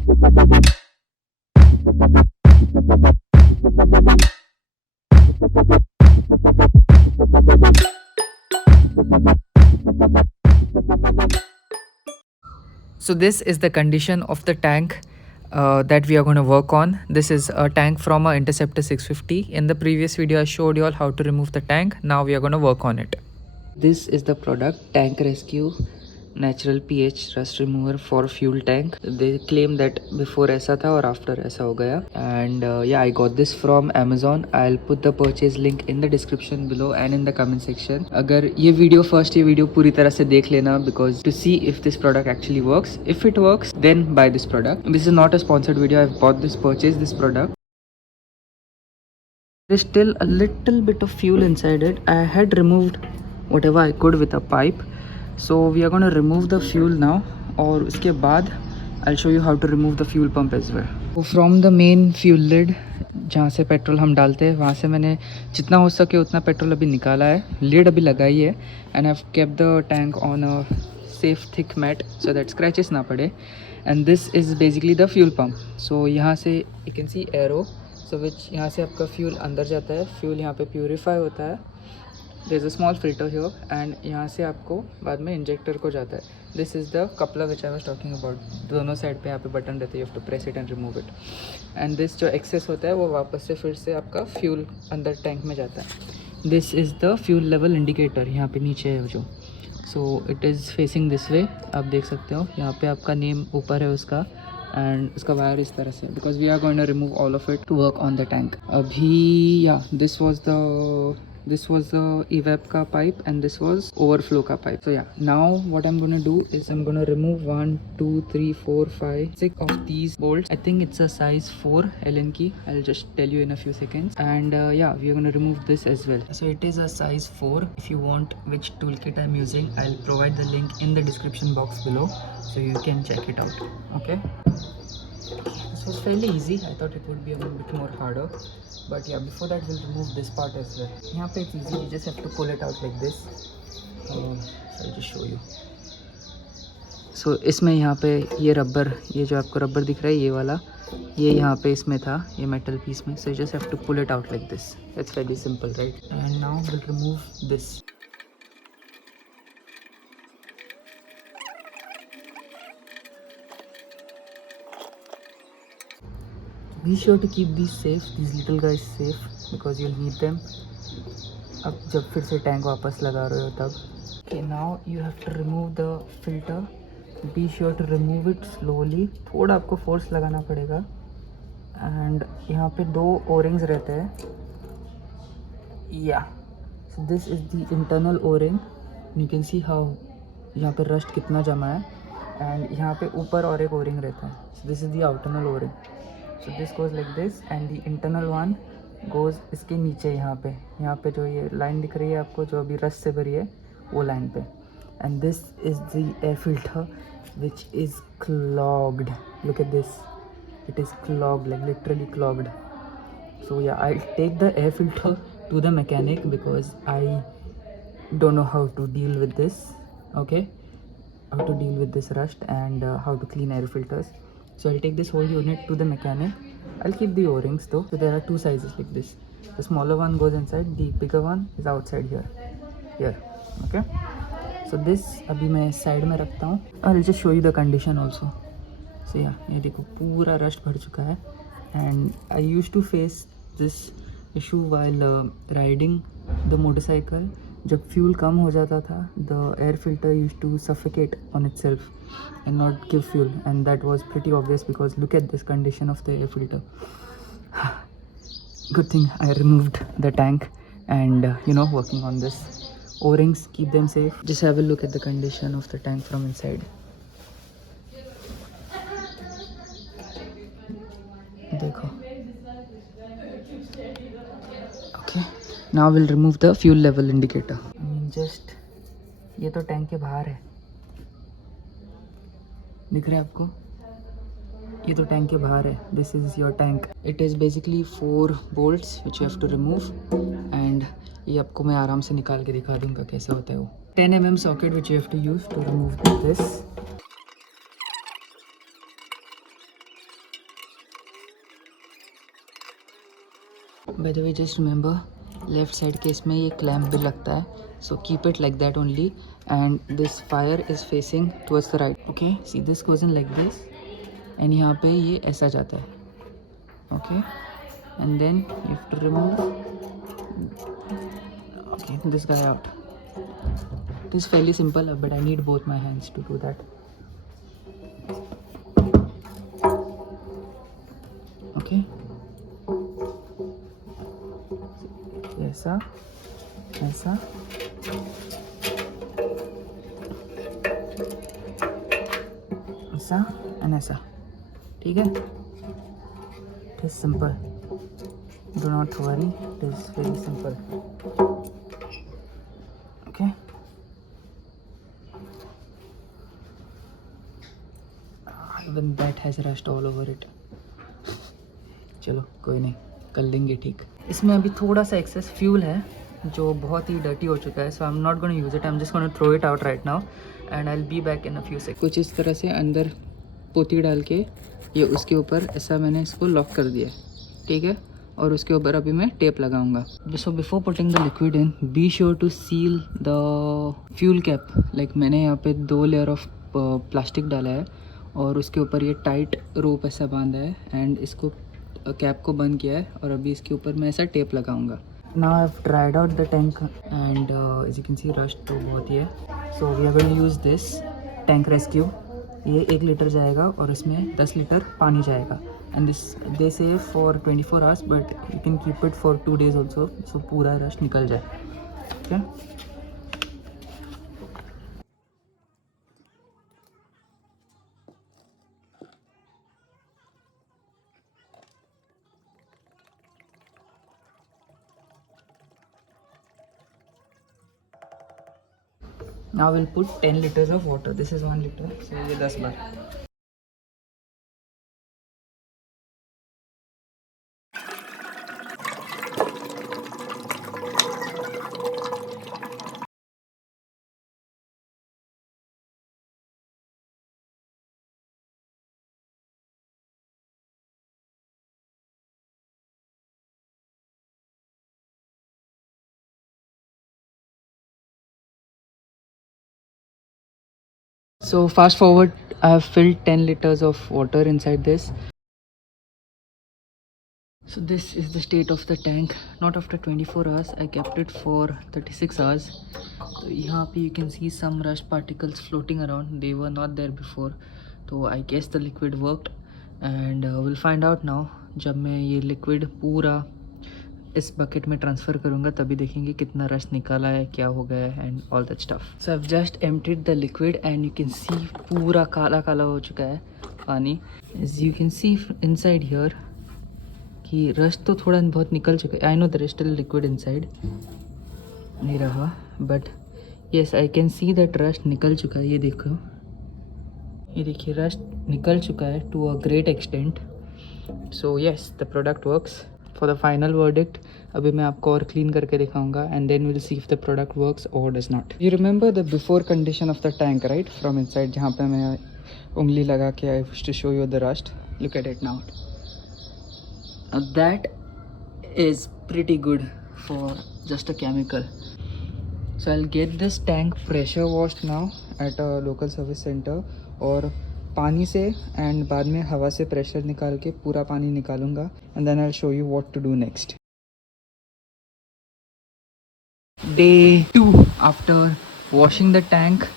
So this is the condition of the tank that we are going to work on. This is a tank from a Interceptor 650. In the previous video I showed you all how to remove the tank. Now we are going to work on it. This is the product, Tank Rescue Natural pH Rust Remover for Fuel Tank. They claim that before ऐसा था और after ऐसा हो गया. And yeah, I got this from Amazon. I'll put the purchase link in the description below and in the comment section. अगर ये video पूरी तरह से देख लेना, because to see if this product actually works. If it works, then buy this product. This is not a sponsored video. I've purchased this product. There's still a little bit of fuel inside it. I had removed whatever I could with a pipe. So we are going to remove the fuel now, और उसके बाद I'll show you how to remove the fuel pump as well. So from the main fuel lid, जहाँ से petrol हम डालते हैं, वहाँ से मैंने जितना हो सके उतना पेट्रोल अभी निकाला है. लिड अभी लगाई है and I've kept the tank on a safe thick mat so that scratches ना पड़े. And this is basically the fuel pump. So यहाँ से you can see arrow, so which यहाँ से आपका फ्यूल अंदर जाता है. फ्यूल यहाँ पे प्यूरीफाई होता है. There's a small filter here and यहाँ से आपको बाद में इंजेक्टर को जाता है. This is the coupler which I was talking about. दोनों साइड पे यहाँ पे बटन रहते हैं, you have to press it and remove it. And this जो एक्सेस होता है वो वापस से फिर से आपका फ्यूल अंदर टैंक में जाता है. This is the fuel level indicator. यहाँ पे नीचे है जो. So it is facing this way. आप देख सकते हो यहाँ पे आपका नेम ऊपर है उसका, एंड उसका वायर इस तरह से, because we are going to remove all of it to work on the tank. अभी या this was the evap ka pipe and this was overflow ka pipe. So yeah, now what I'm gonna do is I'm gonna remove 1 2 3 4 5 6 of these bolts. I think it's a size 4 Allen key. I'll just tell you in a few seconds. And yeah, we are gonna remove this as well. So it is a size 4. If you want which toolkit I'm using, I'll provide the link in the description box below, so you can check it out. Okay, this was fairly easy. I thought it would be a bit more harder, but yeah, before that we'll remove this part as well. यहाँ पे it's easy, you just have to pull it out like this. So I'll just show you. So इसमें यहाँ पे ये rubber, ये जो आपको rubber दिख रहा है ये वाला, ये यहाँ पे इसमें था, ये मेटल पीस में. So you just have to pull it out like this. It's fairly simple, right? And now we'll remove this. Be sure to keep these safe, these little guys safe, because you'll need them. अब जब फिर से tank वापस लगा रहे हो तब. Okay, now you have to remove the filter. Be sure to remove it slowly. थोड़ा आपको फोर्स लगाना पड़ेगा. And यहाँ पे 2 O-rings रहते हैं. Yeah. So this is the internal O-ring. You can see how यहाँ पे रस्ट कितना जमा है. And यहाँ पे ऊपर और एक O-ring रहता है. So this is the outer O-ring. So this goes like this and the internal one goes इसके नीचे यहाँ पे जो ये लाइन दिख रही है आपको, जो अभी रस्ट से भरी है वो लाइन पे. And this is the air filter which is clogged. Look at this, it is clogged, like literally clogged. So yeah, I'll take the air filter to the mechanic because I don't know how to deal with this. Okay, how to deal with this rust and how to clean air filters. So I'll take this whole unit to the mechanic. I'll keep the O-rings though. So there are 2 sizes like this. The smaller one goes inside, the bigger one is outside here. Okay, so this अभी मैं side में रखता हूँ. I'll just show you the condition also. So yeah, ये देखो पूरा rust भर चुका है. And I used to face this issue while riding the motorcycle. जब फ्यूल कम हो जाता था, the air filter used to suffocate on itself and not give fuel, and that was pretty obvious because look at this condition of the air filter. Good thing I removed the tank and working on this. O-rings, keep them safe. Just have a look at the condition of the tank from inside. देखो. Okay, now we'll remove the fuel level indicator. I mean, just ये तो tank के बाहर है, दिख रहा है आपको? ये तो टैंक के बाहर है. This is your tank. It is basically 4 bolts which you have to remove, and ये आपको मैं आराम से निकाल के दिखा दूंगा कैसा होता है वो. 10 mm socket which you have to use to remove this. By the way, just remember, left side के इसमें ये clamp भी लगता है, so keep it like that only, and this fire is facing towards the right. Okay, see this goes in like this, and यहाँ पे ये ऐसा जाता है. Okay, and then you have to remove, okay, this guy out. It is fairly simple, but I need both my hands to do that. Okay, ऐसा ऐसा ऐसा and ऐसा. ठीक है, it is simple, do not worry, it is very simple. Okay, even that has rust all over it. चलो कोई नहीं, कर लेंगे ठीक. इसमें अभी थोड़ा सा एक्सेस फ्यूल है जो बहुत ही डर्टी हो चुका है, so I am not gonna use it, I am just gonna throw it out right now and I will be back in a few second. कुछ इस तरह से अंदर पोती डाल के ये उसके ऊपर ऐसा मैंने इसको लॉक कर दिया, ठीक है, और उसके ऊपर अभी मैं टेप लगाऊंगा. So before putting the liquid in, be sure to seal the fuel cap. Like मैंने यहाँ पे 2 लेयर ऑफ प्लास्टिक डाला है और उसके ऊपर ये टाइट रोप ऐसा बांधा है एंड इसको कैप को बंद किया है और अभी इसके ऊपर मैं ऐसा टेप लगाऊंगा. Now I have dried out the tank and as you can see rust तो बहुत ही है. So we are going to use this tank rescue. ये 1 लीटर जाएगा और इसमें 10 लीटर पानी जाएगा and this they say for 24 hours, but you can keep it for 2 days also, so पूरा रस्ट निकल जाए. ठीक है. Now we'll put 10 liters of water. This is 1 liter, so ये 10 बार. So fast forward, I have filled 10 liters of water inside this. So this is the state of the tank. Not after 24 hours, I kept it for 36 hours. So यहाँ पे you can see some rust particles floating around. They were not there before. So I guess the liquid worked and we'll find out now. जब मैं ये liquid पूरा इस bucket में transfer करूँगा तभी देखेंगे कितना रस निकाला है, क्या हो गया है and all that stuff. So I have just emptied the liquid and you can see पूरा काला काला हो चुका है पानी. As you can see inside here कि रस्ट तो थोड़ा बहुत निकल चुका है. I know there is still liquid inside, नहीं रहा, but yes I can see that rust निकल चुका है. ये देखो, ये देखिए रस्ट निकल चुका है to a great extent. So yes, the product works. For the final verdict अभी मैं आपको और क्लीन करके दिखाऊंगा and then will see if the product works और does not. You remember the before condition of the tank right, from inside, जहाँ पे मैं उंगली लगा के I wish to show you the rust. Look at it now. That is pretty good for just a chemical. So I will get this tank pressure washed now at a local service centre, और पानी से and बाद में हवा से pressure निकाल के पूरा पानी निकालूंगा and then I will show you what to do next. Day 2 after washing the tank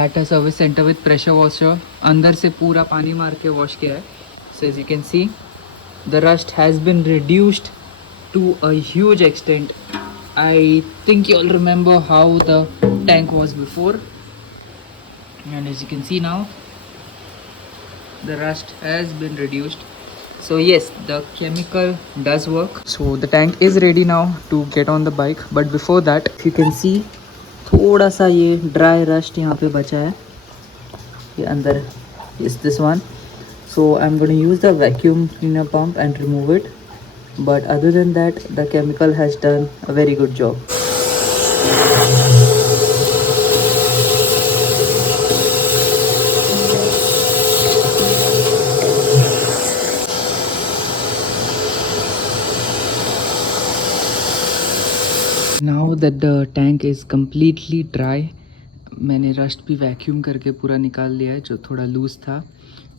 at a service center with pressure washer. अंदर से पूरा पानी मार के वॉश किया है. So as you can see, the rust has been reduced to a huge extent. I think you all remember how the tank was before, and as you can see now, the rust has been reduced. So yes, the chemical does work. So the tank is ready now to get on the bike, but before that, if you can see, थोड़ा सा ये dry rust यहाँ पे बचा है, ये अंदर is this one. So I'm going to use the vacuum cleaner pump and remove it, but other than that, the chemical has done a very good job. that the tank is completely dry, मैंने rust भी vacuum करके पूरा निकाल लिया है जो थोड़ा loose था.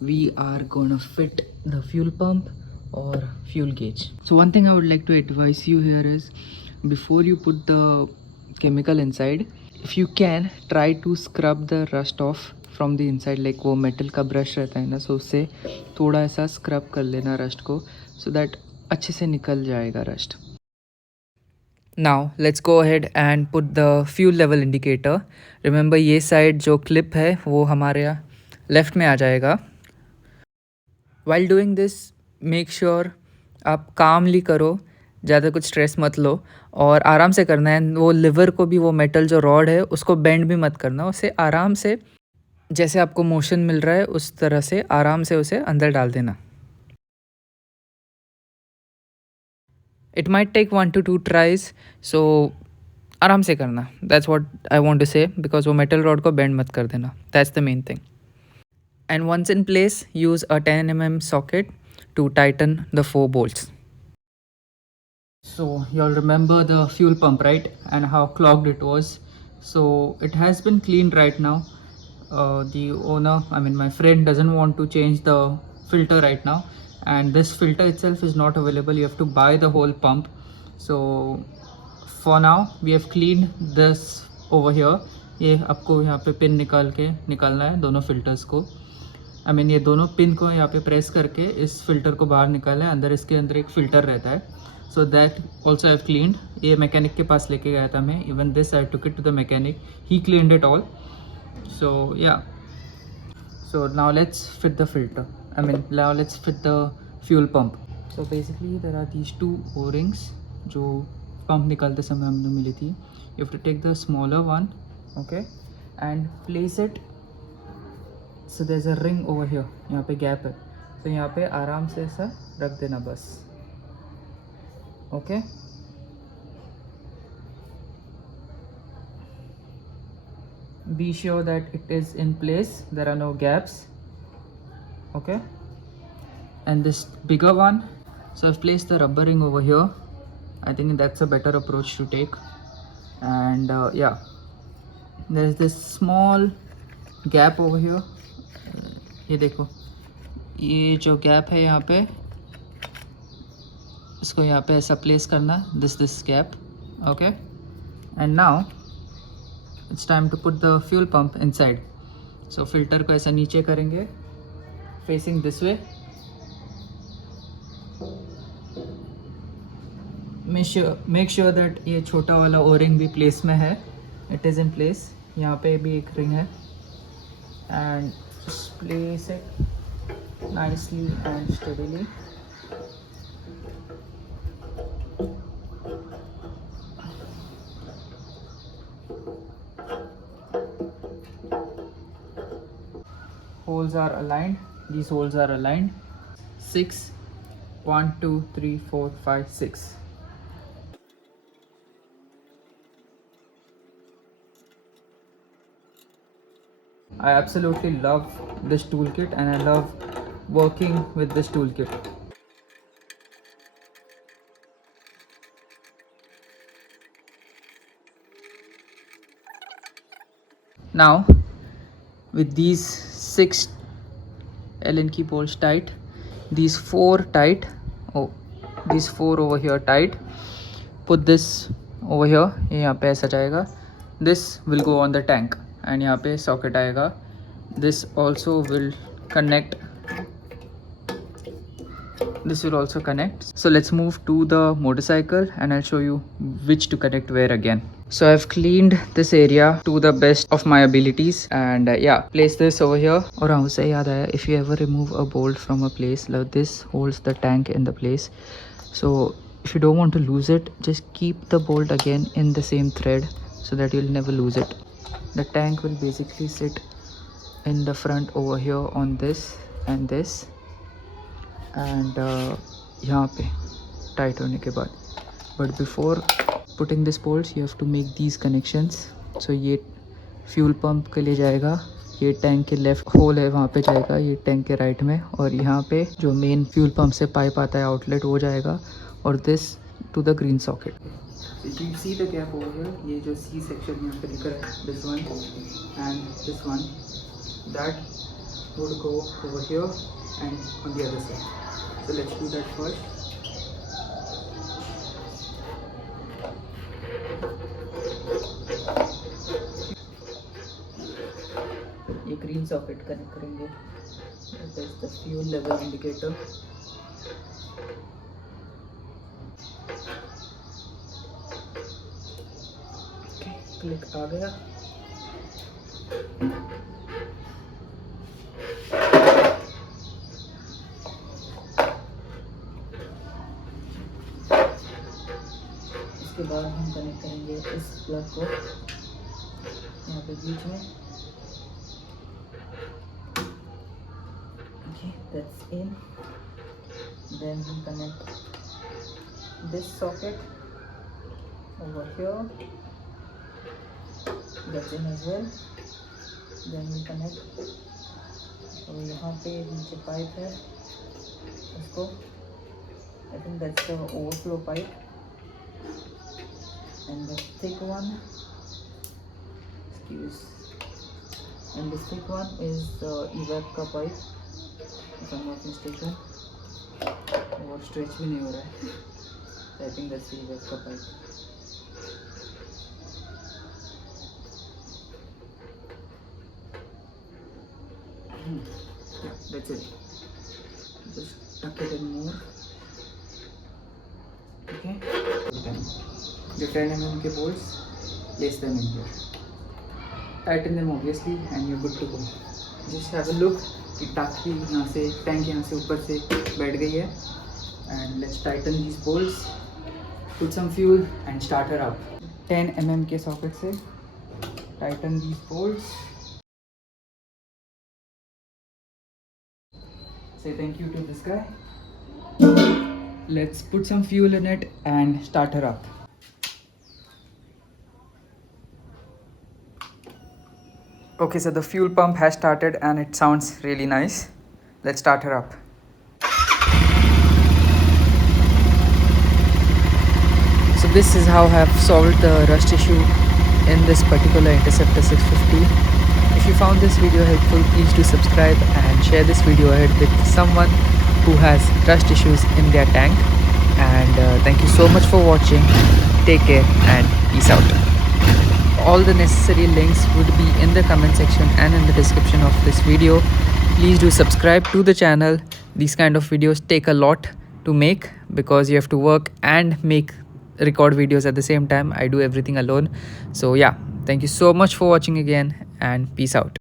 We are gonna fit the fuel pump or fuel gauge. So one thing I would like to advise you here is, before you put the chemical inside, if you can try to scrub the rust off from the inside, like वो metal का brush रहता है ना, so उससे थोड़ा ऐसा scrub कर लेना rust को, so that अच्छे से निकल जाएगा rust. Now let's go ahead and put the fuel level indicator. Remember ये side जो clip है वो हमारे left में आ जाएगा. While doing this, make sure आप calmly करो, ज़्यादा कुछ स्ट्रेस मत लो और आराम से करना है. वो लिवर को भी, वो मेटल जो रॉड है उसको बेंड भी मत करना, उसे आराम से जैसे आपको मोशन मिल रहा है उस तरह से आराम से उसे अंदर डाल देना. It might take 1 to 2 tries, so आराम से करना. That's what I want to say, because वो metal rod को bend मत कर देना. That's the main thing. And once in place, use a 10 mm socket to tighten the 4 bolts. So you all remember the fuel pump, right? And how clogged it was. So it has been cleaned right now. The owner, my friend, doesn't want to change the filter right now. And this filter itself is not available. You have to buy the whole pump. So for now we have cleaned this over here. ये आपको यहाँ पे pin निकालना है दोनों filters को. ये दोनों पिन को यहाँ पे प्रेस करके इस फिल्टर को बाहर निकालना है. अंदर इसके अंदर एक फ़िल्टर रहता है. So that also I have cleaned. ये मैकेनिक के पास लेके गया था मैं. Even this I took it to the mechanic. He cleaned it all. So yeah, so now let's fit the filter. Now let's fit the fuel pump. So basically there are these 2 O-rings जो pump निकालते समय हमने मिली थी. You have to take the smaller one, okay, and place it. So there's a ring over here. यहाँ पे gap है. So यहाँ पे आराम से ऐसा रख देना बस. Okay. Be sure that it is in place, there are no gaps. Okay, and this bigger one, so I've placed the rubber ring over here. I think that's a better approach to take. And yeah, there's this small gap over here. ये देखो, ये जो gap है यहाँ पे, इसको यहाँ पे ऐसा place करना, this gap. Okay, and now it's time to put the fuel pump inside. So filter को ऐसा नीचे करेंगे, facing this way. Make sure that ये छोटा वाला O-ring भी place में है. It is in place. यहाँ पे भी एक ring है. And just place it nicely and steadily. Holes are aligned. These holes are aligned. 6. 1 2 3 4 5 6. I absolutely love this toolkit and I love working with this toolkit. Now with these 6 Allen key bolts tight, these 4 tight, these 4 over here tight, put this over here, ये यहाँ पे ऐसा जाएगा. This will go on the tank and यहाँ पे socket आएगा. This also will connect. This will also connect. So let's move to the motorcycle and I'll show you which to connect where again. So I've cleaned this area to the best of my abilities and yeah, place this over here. और हाँ, उससे याद आया, if you ever remove a bolt from a place, like this holds the tank in the place. So if you don't want to lose it, just keep the bolt again in the same thread so that you'll never lose it. The tank will basically sit in the front over here on this and this and यहाँ पे tight होने के बाद. But before putting this bolts, you have to make these connections. So ये fuel pump के लिए जाएगा, ये टैंक के लेफ्ट होल है वहाँ पे जाएगा, ये टैंक के राइट में, और यहाँ पे जो मेन फ्यूल पंप से पाइप आता है आउटलेट वो जाएगा, और this to the green socket. So if you see the gap over here, ये जो C section यहाँ पे दिख रहा है, this one and this one, that would go over here and on the other side. So let's do that first. ये green socket connect करेंगे. That is the fuel level indicator. Click आ गया. इसके बाद हम कनेक्ट करेंगे इस plug को यहाँ पे बीच में. Okay, that's in. Then we connect this socket over here. That's in as well. Then we connect. तो यहाँ पे नीचे पाइप है, उसको I think that's the overflow pipe. And the thick one, and this thick one is the evap का pipe, if I'm not mistaken. और stretch भी नहीं हो रहा है. I think that's the evap का pipe. Yeah, that's it. Just tuck it in more. Okay. The 10 mm के bolts, place them in here. Tighten them obviously, and you're good to go. Just have a look कि टाकी यहाँ से, tank यहाँ से ऊपर से बैठ गई है. And let's tighten these bolts. Put some fuel and start her up. 10 mm के socket से tighten these bolts. Say thank you to this guy. Let's put some fuel in it and start her up. Okay, so the fuel pump has started and it sounds really nice. Let's start her up. So this is how I have solved the rust issue in this particular Interceptor 650. If you found this video helpful, please do subscribe and share this video ahead with someone who has rust issues in their tank. And thank you so much for watching. Take care and peace out. All the necessary links would be in the comment section and in the description of this video. Please do subscribe to the channel. These kind of videos take a lot to make because you have to work and record videos at the same time. I do everything alone. So yeah, thank you so much for watching again and peace out.